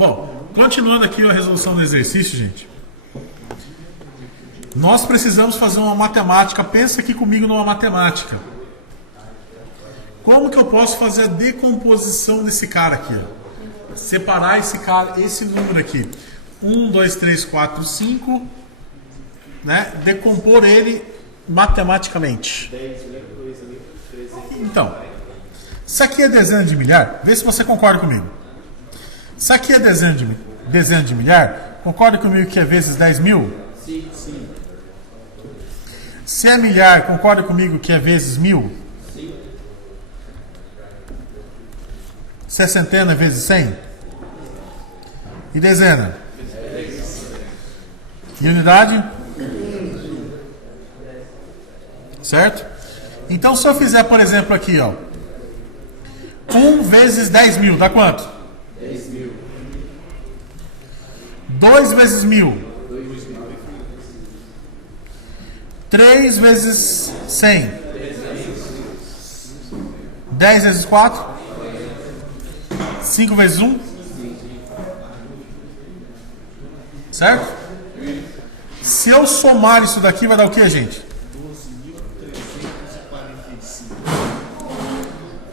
Bom, continuando aqui a resolução do exercício, gente. Nós precisamos fazer uma matemática. Pensa aqui comigo numa matemática. Como que eu posso fazer a decomposição desse cara aqui? Ó? Separar esse cara, esse número aqui. 1, 2, 3, 4, 5. Né? Decompor ele matematicamente. Então, isso aqui é dezena de milhar? Vê se você concorda comigo. Isso aqui é dezena de milhar? Concorda comigo que é vezes 10 mil? Sim, sim. Se é milhar, concorda comigo que é vezes 1000? Sim. Se é centena, é vezes 100? E dezena? E unidade? Certo? Então, se eu fizer, por exemplo, aqui, ó, 1 vezes 10 mil, dá quanto? 10 mil. 2 vezes 1000. 3 vezes 100. 10 vezes 4. 5 vezes 1. Certo? Se eu somar isso daqui, vai dar o que, gente? 12.345.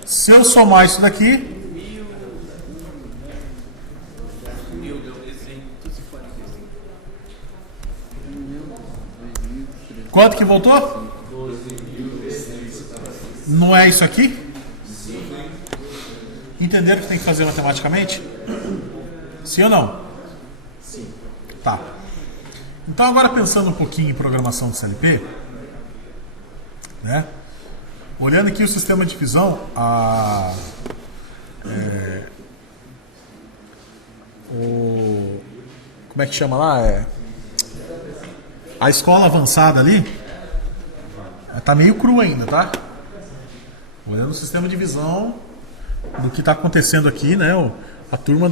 Se eu somar isso daqui, 1.345. quanto que voltou? 12.345. Não é isso aqui? Entenderam que tem que fazer matematicamente? Sim ou não? Sim. Tá. Então agora pensando um pouquinho em programação de CLP, né? Olhando aqui o sistema de divisão, como é que chama lá? A escola avançada ali tá meio cru ainda, tá? Olhando o sistema de divisão do que está acontecendo aqui, né? A turma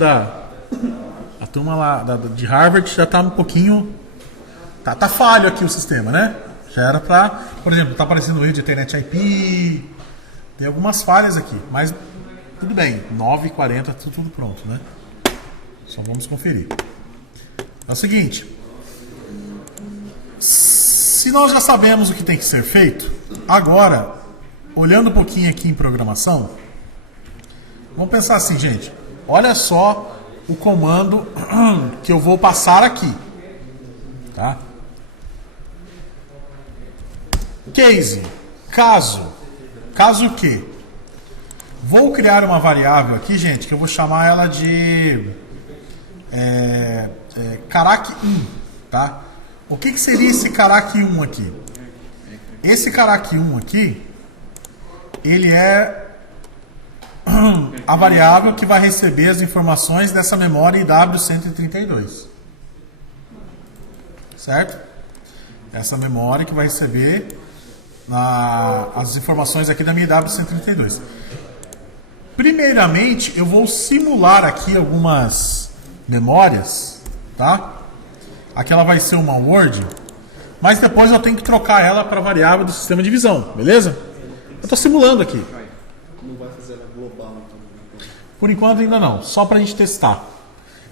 lá de Harvard já tá um pouquinho. Tá falho aqui o sistema, né? Já era pra. Por exemplo, tá aparecendo erro de Internet IP. Tem algumas falhas aqui, mas tudo bem. 9h40, tudo pronto, né? Só vamos conferir. É o seguinte. Se nós já sabemos o que tem que ser feito, agora, olhando um pouquinho aqui em programação, vamos pensar assim, gente. Olha só o comando que eu vou passar aqui. Tá? Case. Caso. Caso o quê? Vou criar uma variável aqui, gente, que eu vou chamar ela de carac1. Tá? O que seria esse carac1 aqui? Esse carac1 aqui, ele é a variável que vai receber as informações dessa memória IW132. Certo? Essa memória que vai receber as informações aqui da minha IW132. Primeiramente, eu vou simular aqui algumas memórias, tá? Aqui ela vai ser uma word, mas depois eu tenho que trocar ela para a variável do sistema de divisão, beleza? Eu estou simulando aqui. Não vai fazer ela global, então. Por enquanto ainda não, só para a gente testar.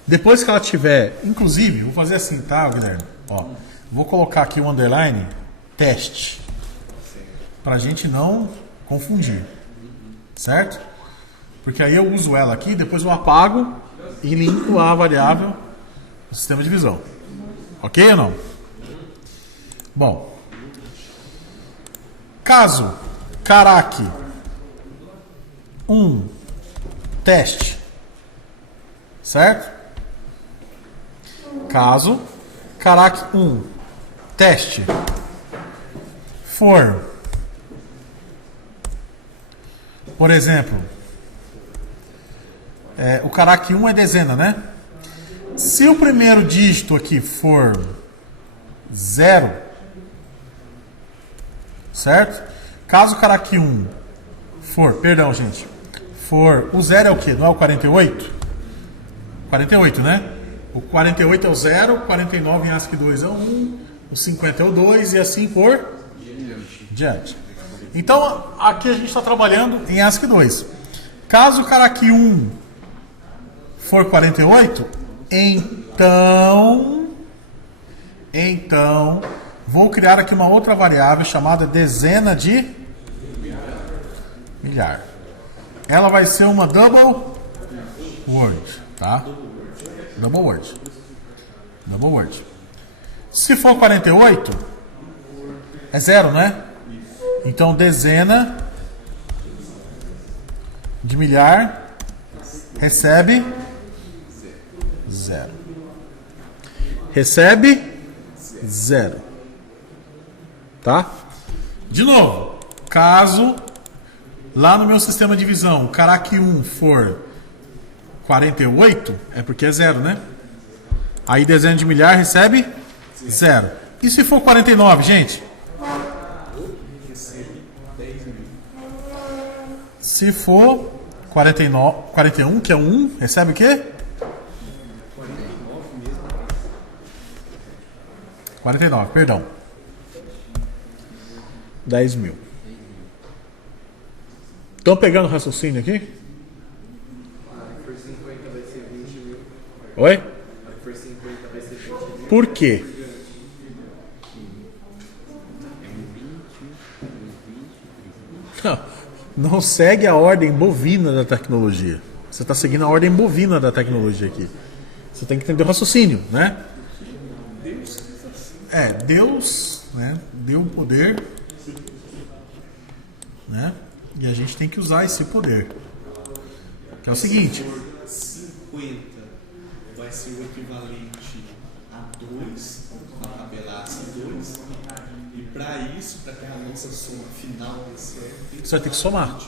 Depois que ela tiver, inclusive, vou fazer assim, tá, Guilherme? Ó, vou colocar aqui um underline, teste, para a gente não confundir, certo? Porque aí eu uso ela aqui, depois eu apago e linko a variável do sistema de divisão. Ok ou não? Bom, caso carac 1 teste, certo? Caso carac 1 teste for, por exemplo, o carac 1 é dezena, né? Se o primeiro dígito aqui for 0, certo? Caso o carac 1 for, perdão, gente, for, o 0 é o que? Não é o 48? 48, né? O 48 é o 0, o 49 em ASCII 2 é o 1, o 50 é o 2 e assim por diante. Então, aqui a gente está trabalhando em ASCII 2. Caso o carac 1 for 48, então vou criar aqui uma outra variável chamada dezena de milhar. Ela vai ser uma double word, tá? Double word. Double word. Se for 48, é 0, né? Então dezena de milhar recebe 0. Recebe 0. Tá? De novo, caso lá no meu sistema de divisão o carac 1 for 48, é porque é 0, né? Aí dezena de milhar recebe 0. E se for 49, gente? Se for 49, 41, que é 1, recebe o quê? 49, perdão. 10 mil. Estão pegando o raciocínio aqui? For 50 vai ser 20 mil. Oi? For 50 vai ser 20 mil. Por quê? Não segue a ordem bovina da tecnologia. Você está seguindo a ordem bovina da tecnologia aqui. Você tem que entender o raciocínio, né? Deus, né, deu o poder, né? E a gente tem que usar esse poder. Que é o seguinte. 50 vai ser o equivalente a 2, a tabela A2. E para isso, para que a nossa soma final dê certo, Você vai ter que somar.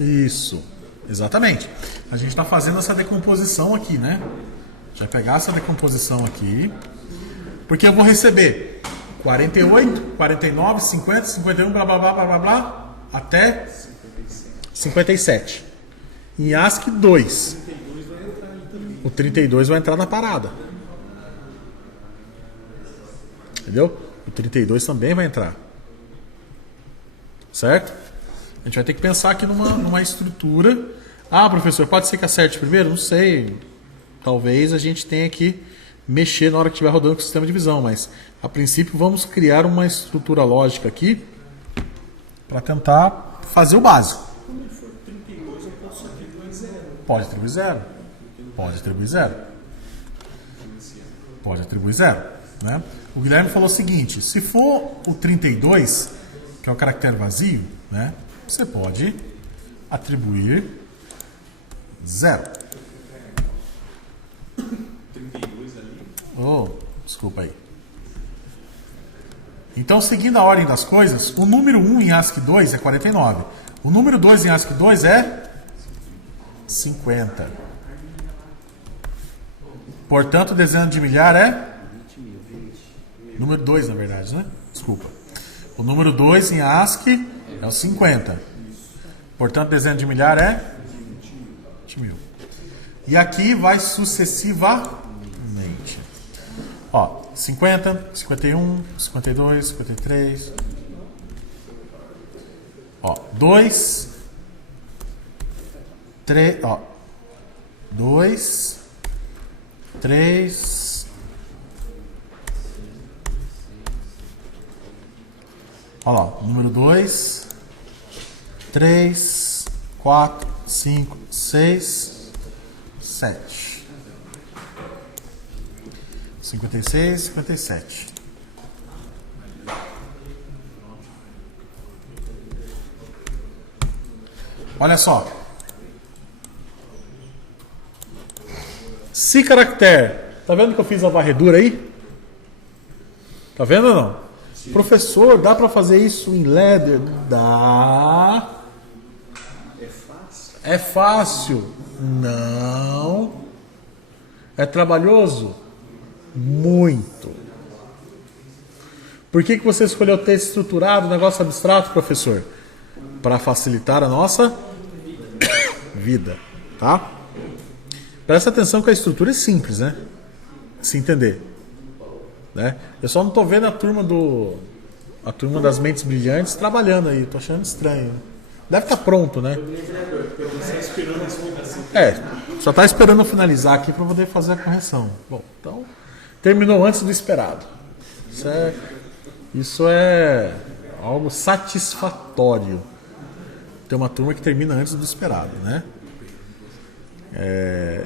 Isso, exatamente. A gente está fazendo essa decomposição aqui, né? A gente vai pegar essa decomposição aqui, porque eu vou receber 48, 49, 50, 51, blá blá blá blá blá blá, até 57. Em ASCII 2. O 32 vai entrar na parada. Entendeu? O 32 também vai entrar. Certo? A gente vai ter que pensar aqui numa estrutura. Ah, professor, pode ser que acerte primeiro? Não sei. Talvez a gente tenha que mexer na hora que estiver rodando com o sistema de visão, mas a princípio vamos criar uma estrutura lógica aqui para tentar fazer o básico. quando for 32, eu posso atribuir 0. Pode atribuir 0. Pode atribuir 0. Pode atribuir 0. Né? O Guilherme falou o seguinte: se for o 32, que é o caractere vazio, né, você pode atribuir 0. 32 ali. Oh, desculpa aí. Então, seguindo a ordem das coisas, o número 1 em ASCII 2 é 49. O número 2 em ASCII 2 é 50. Portanto, o dezena de milhar é? Número 2, na verdade, né? Desculpa. O número 2 em ASCII é o 50. Portanto, dezena de milhar é? 20 mil. E aqui vai sucessivamente. Ó, 50, 51, 52, 53. Ó, 2, 3, ó. 2, 3. Olha lá, número 2, 3, 4, 5, 6, 7. 56, 57. Olha só. Se caractere. Tá vendo que eu fiz a varredura aí? Tá vendo ou não? Sim. Professor, dá para fazer isso em Ladder? Dá. É fácil? É fácil. Não. É trabalhoso? Muito. Por que você escolheu ter estruturado o negócio abstrato, professor? Para facilitar a nossa vida, tá? Presta atenção que a estrutura é simples, né? Se entender, né? Eu só não tô vendo a turma das mentes brilhantes trabalhando aí. Tô achando estranho. Deve estar pronto, né? Você esperando a explicação. Só está esperando eu finalizar aqui para poder fazer a correção. Bom, então, terminou antes do esperado. Isso é algo satisfatório. Tem uma turma que termina antes do esperado, né?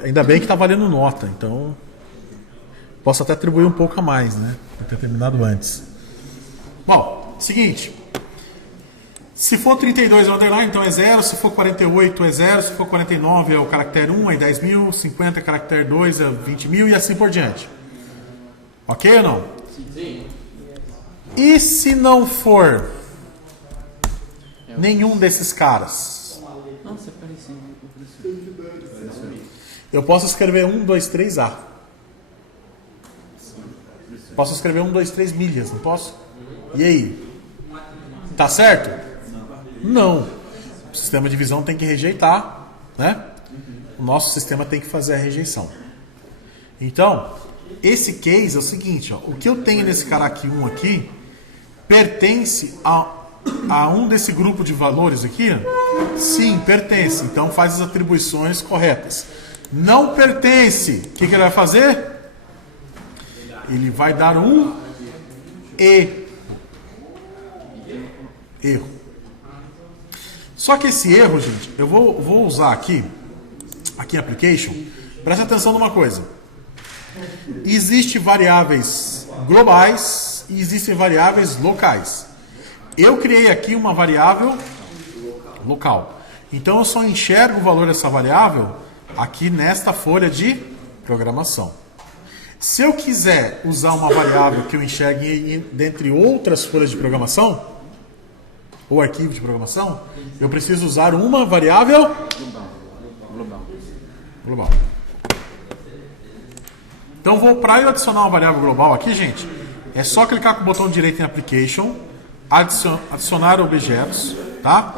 Ainda bem que está valendo nota, então posso até atribuir um pouco a mais, né? Por ter terminado antes. Bom, seguinte. Se for 32 é o underline, então é 0. Se for 48 é 0. Se for 49 é o caractere 1, é 10 mil. 50 é caractere 2, é 20 mil e assim por diante. Ok ou não? Sim. E se não for nenhum desses caras? Nossa, parecido. Eu posso escrever 1, 2, 3A. Posso escrever 1, 2, 3 milhas, não posso? E aí? Tá certo? Não. O sistema de divisão tem que rejeitar, né? O nosso sistema tem que fazer a rejeição. Então, esse case é o seguinte, ó, o que eu tenho nesse cara aqui, 1 aqui, pertence a um desse grupo de valores aqui? Sim, pertence. Então faz as atribuições corretas. Não pertence. O que ele vai fazer? Ele vai dar um erro. Só que esse erro, gente, eu vou usar aqui em application. Presta atenção numa coisa. Existem variáveis globais e existem variáveis locais. Eu criei aqui uma variável local. Então eu só enxergo o valor dessa variável aqui nesta folha de programação. Se eu quiser usar uma variável que eu enxergue dentre outras folhas de programação, ou arquivo de programação, eu preciso usar uma variável global. Então para eu adicionar uma variável global aqui, gente, é só clicar com o botão direito em Application, adicionar objetos, tá?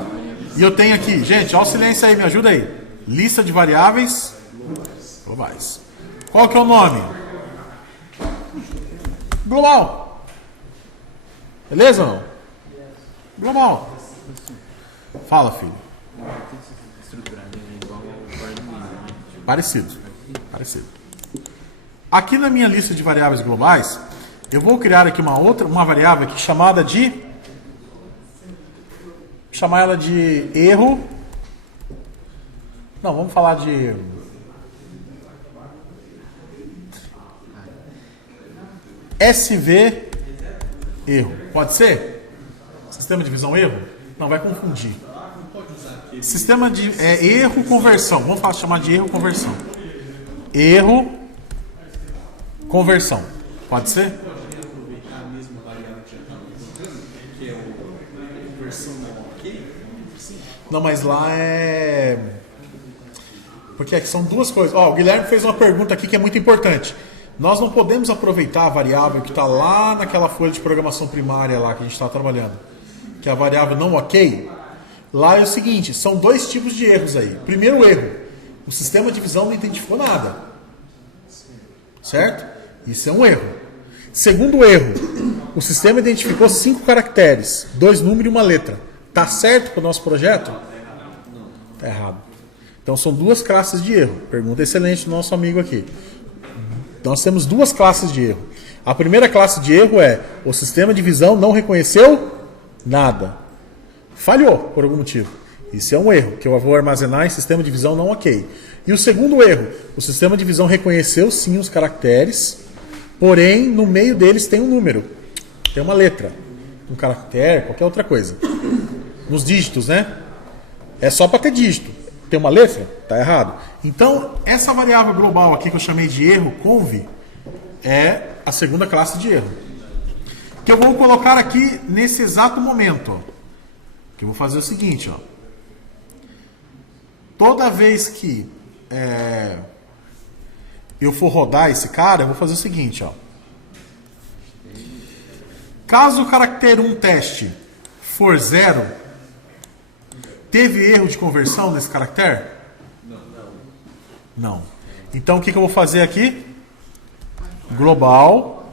E eu tenho aqui, gente, ó o silêncio aí, me ajuda aí. Lista de variáveis globais. Qual que é o nome? Global. Beleza ou não? Global. Fala, filho. Parecido. Aqui na minha lista de variáveis globais, eu vou criar aqui uma variável aqui chamada de... chamar ela de erro. Não, vamos falar de... SV erro. Pode ser? Sistema de divisão erro? Não, vai confundir. Sistema de erro conversão. Vamos chamar de erro conversão. Erro conversão. Pode ser? Aproveitar a mesma variável que já estava usando, que é o conversão não ok? Não, mas lá é... Porque aqui são duas coisas. Ó, o Guilherme fez uma pergunta aqui que é muito importante. Nós não podemos aproveitar a variável que está lá naquela folha de programação primária lá que a gente está trabalhando, que é a variável não ok. Lá é o seguinte, são dois tipos de erros aí. Primeiro erro, o sistema de divisão não identificou nada. Certo? Isso é um erro. Segundo erro, o sistema identificou 5 caracteres, 2 números e uma letra. Tá certo para o nosso projeto? Tá errado. Então são duas classes de erro. Pergunta excelente do nosso amigo aqui. Nós temos duas classes de erro. A primeira classe de erro é o sistema de divisão não reconheceu nada. Falhou por algum motivo. Isso é um erro, que eu vou armazenar em sistema de divisão não ok. E o segundo erro, o sistema de divisão reconheceu sim os caracteres, porém no meio deles tem um número, tem uma letra, um caractere, qualquer outra coisa. Nos dígitos, né? É só para ter dígito. Tem uma letra? Tá errado. Então, essa variável global aqui que eu chamei de erro, conv, é a segunda classe de erro. Que eu vou colocar aqui nesse exato momento. Ó. Que eu vou fazer o seguinte, ó. Toda vez que eu for rodar esse cara, eu vou fazer o seguinte, ó. Caso o caractere 1 teste for 0, teve erro de conversão nesse caractere? Não. Então o que eu vou fazer aqui? Global.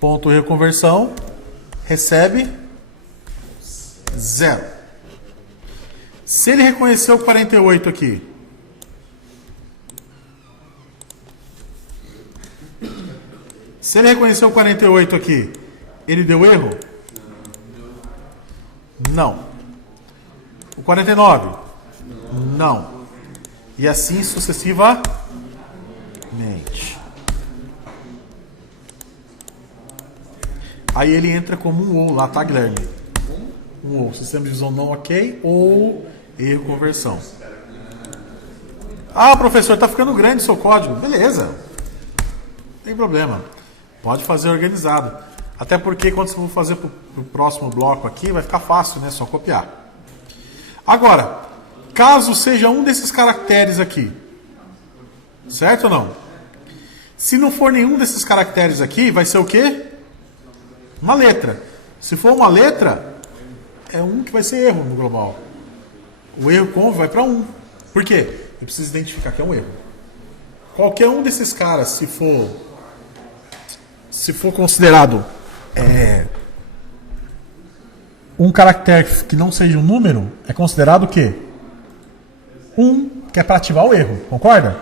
Ponto erro conversão. Recebe 0. Se ele reconheceu 48 aqui, se ele reconheceu 48 aqui, ele deu erro? Não. O 49? Não. E assim sucessivamente. Aí ele entra como um ou lá, tá, Guilherme? Um ou. Sistema de divisão não ok ou erro conversão. Ah, professor, tá ficando grande o seu código. Beleza. Não tem problema. Pode fazer organizado. Até porque quando você for fazer pro próximo bloco aqui, vai ficar fácil, né? Só copiar. Agora, caso seja um desses caracteres aqui, certo ou não? Se não for nenhum desses caracteres aqui, vai ser o quê? Uma letra. Se for uma letra, é um que vai ser erro no global. O erro conv vai para 1. Por quê? Eu preciso identificar que é um erro. Qualquer um desses caras, se for considerado um caractere que não seja um número, é considerado o quê? 1, que é para ativar o erro. Concorda?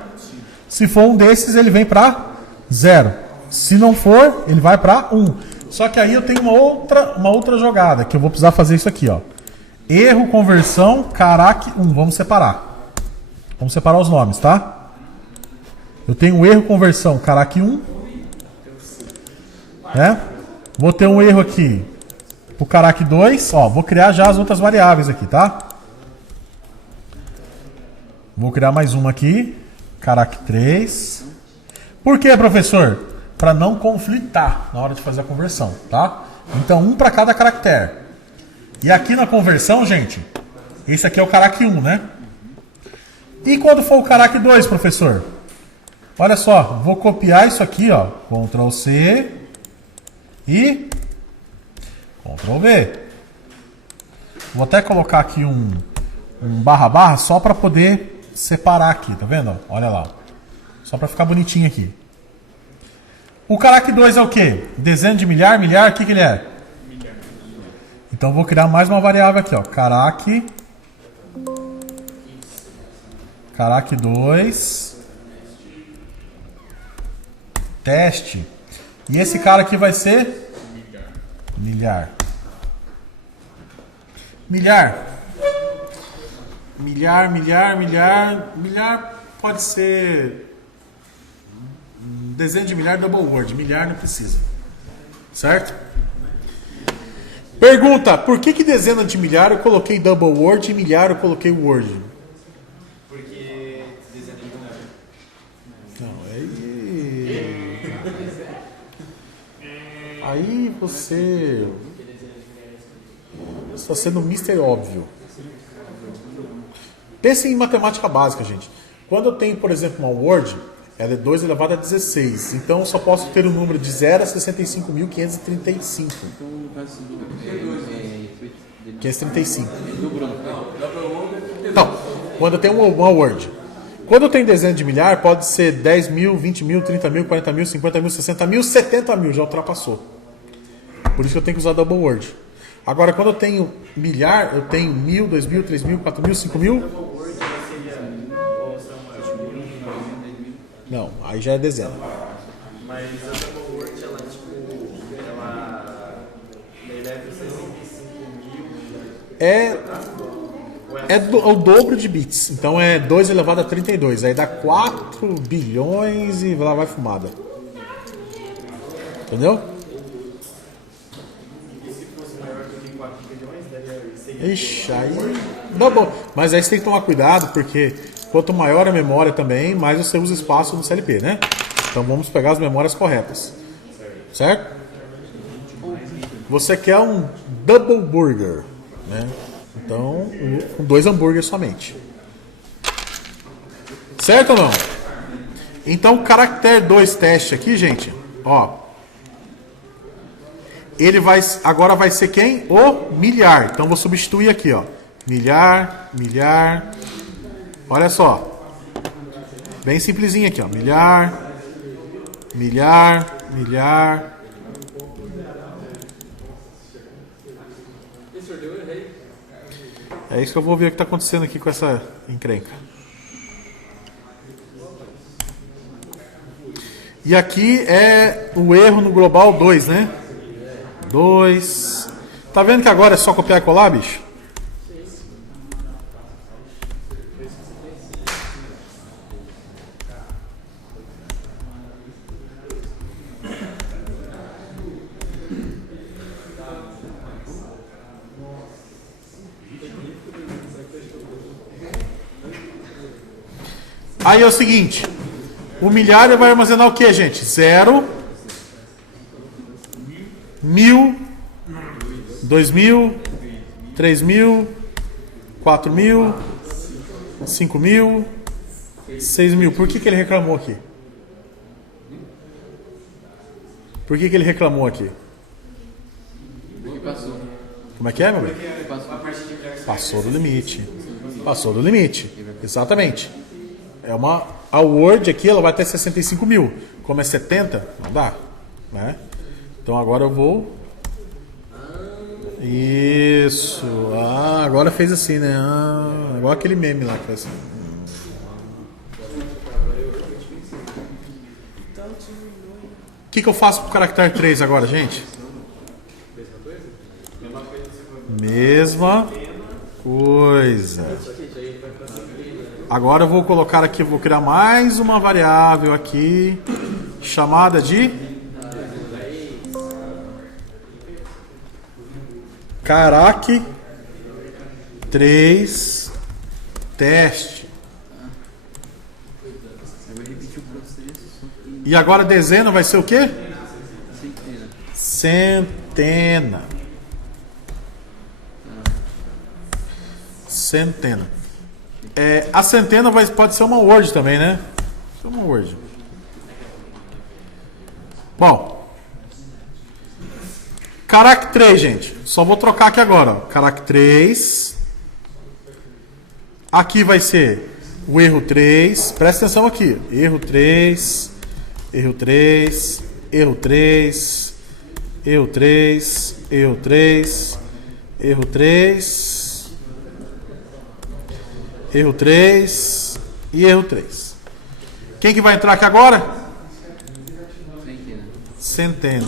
Se for um desses, ele vem para 0. Se não for, ele vai para 1. Só que aí eu tenho uma outra jogada, que eu vou precisar fazer isso aqui, ó. Erro, conversão, carac 1. Vamos separar. Vamos separar os nomes, tá? Eu tenho um erro, conversão, carac 1. Né? Vou ter um erro aqui pro carac 2. Ó, vou criar já as outras variáveis aqui, tá? Vou criar mais uma aqui. Carac 3. Por quê, professor? Para não conflitar na hora de fazer a conversão, tá? Então, um para cada caractere. E aqui na conversão, gente, esse aqui é o carac 1, né? E quando for o carac 2, professor? Olha só, vou copiar isso aqui, ó. Ctrl C e Ctrl V. Vou até colocar aqui um barra só para poder separar aqui, tá vendo? Olha lá. Só para ficar bonitinho aqui. O carac 2 é o quê? Dezena de milhar, o que ele é? Então vou criar mais uma variável aqui, ó. Carac 2 teste. E esse cara aqui vai ser milhar pode ser desenho de milhar double word. Milhar não precisa. Certo? Pergunta, por que dezena de milhar eu coloquei double word e milhar eu coloquei word? Porque dezena de milhar. Não, aí você está sendo Mr. Óbvio. Pense em matemática básica, gente. Quando eu tenho, por exemplo, uma word, ela é 2 elevado a 16. Então eu só posso ter um número de 0 a 65.535. 535. Então, quando eu tenho uma word. Quando eu tenho dezena de milhar, pode ser 10 mil, 20 mil, 30 mil, 40 mil, 50 mil, 60 mil, 70 mil. Já ultrapassou. Por isso que eu tenho que usar double word. Agora, quando eu tenho milhar, eu tenho 1.000, 2.000, 3.000, 4.000, 5.000. Não, aí já é dezena. Mas a double word, ela tipo, ela leva 65 mil. É o dobro de bits. Então é 2 elevado a 32. Aí dá 4 bilhões e lá vai fumada. Entendeu? E se fosse maior do que 4 bilhões, daria Ixi, aí... Não, bom. Mas aí você tem que tomar cuidado, porque quanto maior a memória também, mais você usa espaço no CLP, né? Então vamos pegar as memórias corretas. Certo? Você quer um double burger, né? Então, com 2 hambúrgueres somente. Certo ou não? Então, o caractere 2 teste aqui, gente, ó. Ele vai, agora vai ser quem? O milhar. Então, vou substituir aqui, ó. Milhar. Olha só. Bem simplesinho aqui, ó. Milhar. É isso que eu vou ver o que está acontecendo aqui com essa encrenca. E aqui é o erro no global 2, né? 2. Tá vendo que agora é só copiar e colar, bicho? Aí é o seguinte, o milhar vai armazenar o que, gente? 0, 1000, 2000, 3000, 4000, 5000, 6000. Por que ele reclamou aqui? Por que ele reclamou aqui? Porque passou. Como é que é, meu bem? Passou do limite. Passou do limite. Exatamente. A Word aqui ela vai até 65 mil. Como é 70, não dá. Né? Então agora eu vou. Isso. Ah, agora fez assim, né? Ah, igual aquele meme lá que faz assim. O que eu faço pro caractere 3 agora, gente? Mesma coisa. Agora eu vou colocar aqui, vou criar mais uma variável aqui, chamada de carac 3 teste. E agora dezena vai ser o quê? Centena. Centena. A centena pode ser uma word também, né? Pode ser uma word. Bom. Carac 3, gente. Só vou trocar aqui agora. Carac 3. Aqui vai ser o erro 3. Presta atenção aqui. Erro 3. Erro 3. Erro 3. Erro 3. Erro 3. Erro 3. Erro 3 e erro 3. Quem que vai entrar aqui agora? Centena.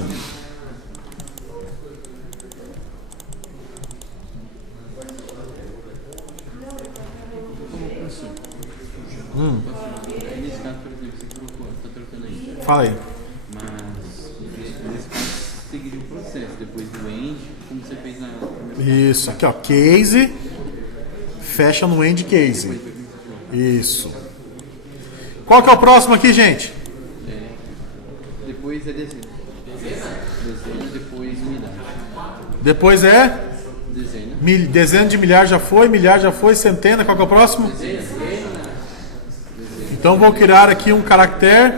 Nesse caso, por exemplo, você colocou, está trocando aí. Fala aí. Mas nesse caso, seguiria o processo. Depois do end, como você fez na primeira. Isso, aqui ó, case. Fecha no end case. Isso. Qual que é o próximo aqui, gente? Depois é dezena. Dezena, depois unidade. Depois é Dezena. dezena de milhar já foi, centena, qual que é o próximo? Então vou criar aqui um caractere.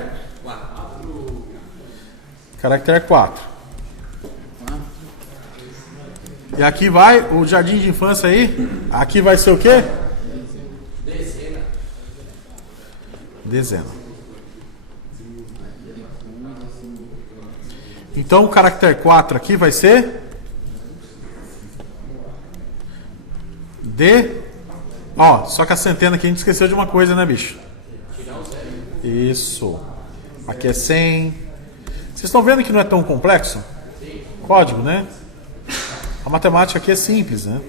Caractere 4. E aqui vai o jardim de infância aí. Aqui vai ser o quê? Dezena. Então o caractere 4 aqui vai ser D. Ó, só que a centena aqui a gente esqueceu de uma coisa, né, bicho? Isso. Aqui é 100. Vocês estão vendo que não é tão complexo? Código, né? A matemática aqui é simples, né?